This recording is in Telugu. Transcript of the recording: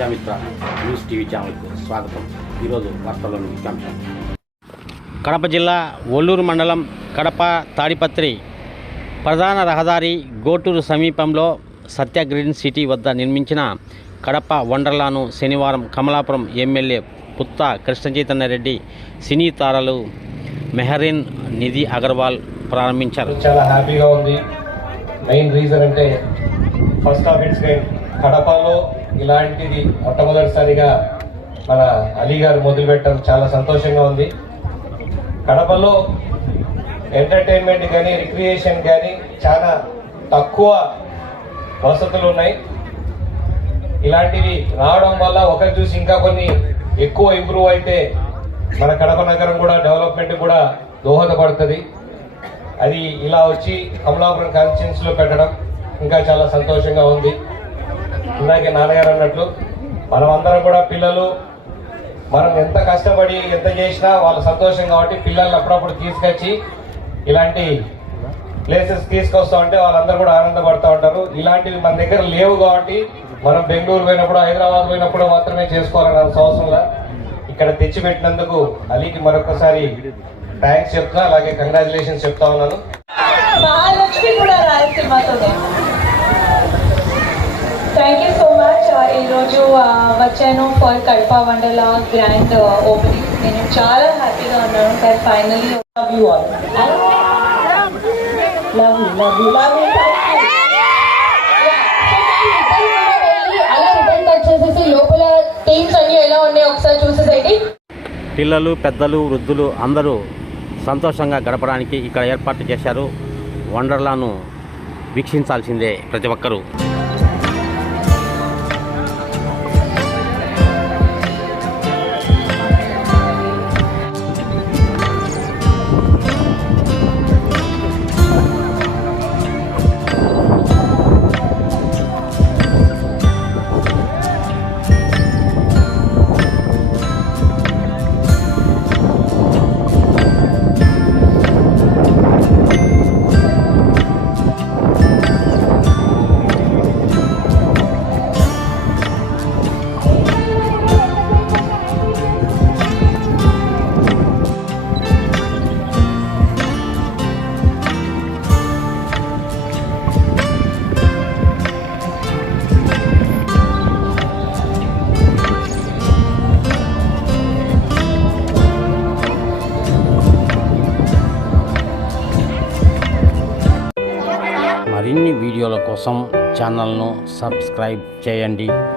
ప్రజామిత్ర న్యూస్ టీవీ ఛానల్కు స్వాగతం. ఈరోజు వార్తల్లోని ముఖ్యాంశం. కడప జిల్లా ఒల్లూరు మండలం కడప తాడిపత్రి ప్రధాన రహదారి గోటూరు సమీపంలో సత్య గ్రీన్ సిటీ వద్ద నిర్మించిన కడప వండర్లాను శనివారం కమలాపురం ఎమ్మెల్యే పుత్త కృష్ణచైతన్యరెడ్డి, సినీ తారలు మెహరీన్, నిధి అగర్వాల్ ప్రారంభించారు. చాలా హ్యాపీగా ఉంది. మెయిన్ రీజన్ అంటే ఫస్ట్ ఆఫ్ ఇట్స్ కైండ్ కడపలో ఇలాంటిది మొట్టమొదటిసారిగా మన అలీ గారు మొదలుపెట్టడం చాలా సంతోషంగా ఉంది. కడపలో ఎంటర్టైన్మెంట్ కానీ రిక్రియేషన్ కానీ చాలా తక్కువ వసతులు ఉన్నాయి. ఇలాంటివి రావడం వల్ల ఒకరు చూసి ఇంకా కొన్ని ఎక్కువ ఇంప్రూవ్ అయితే మన కడప నగరం కూడా డెవలప్మెంట్ కూడా దోహదపడుతుంది. అది ఇలా వచ్చి కమలాపురం కాన్స్టిట్యున్సీలో పెట్టడం ఇంకా చాలా సంతోషంగా ఉంది. ఇందాకే నాన్నగారు అన్నట్లు మనం అందరం కూడా పిల్లలు మనం ఎంత కష్టపడి ఎంత చేసినా వాళ్ళు సంతోషం కాబట్టి పిల్లల్ని అప్పుడప్పుడు తీసుకొచ్చి ఇలాంటి ప్లేసెస్ తీసుకొస్తా ఉంటే వాళ్ళందరూ కూడా ఆనందపడుతూ ఉంటారు. ఇలాంటివి మన దగ్గర లేవు కాబట్టి మనం బెంగళూరు పోయినప్పుడు, హైదరాబాద్ పోయినప్పుడు మాత్రమే చేసుకోవాలన్న అవసరంలా ఇక్కడ తెచ్చిపెట్టినందుకు అలీకి మరొకసారి థ్యాంక్స్ చెప్తున్నా, అలాగే కంగ్రాచులేషన్స్ చెప్తా ఉన్నాను. మహాలక్ష్మి కూడా రాయలసీమతోనే. Thank you so much. ఈరోజు వచ్చాను for Kadapa Wonderla grand opening. నేను చాలా హ్యాపీగా ఉన్నాను. That finally love you all. Love you love you love you. అలా రిటర్న్ వచ్చేసేసి లోపల టీమ్స్ అన్ని ఎలా ఉన్నాయో ఒకసారి చూసేసేయండి. పిల్లలు, పెద్దలు, వృద్ధులు అందరూ సంతోషంగా గడపడానికి ఇక్కడ ఏర్పాటు చేశారు. వండర్లాను వీక్షించాల్సిందే ప్రతి ఒక్కరూ. మరిన్ని వీడియోల కోసం ఛానల్ను సబ్స్క్రైబ్ చేయండి.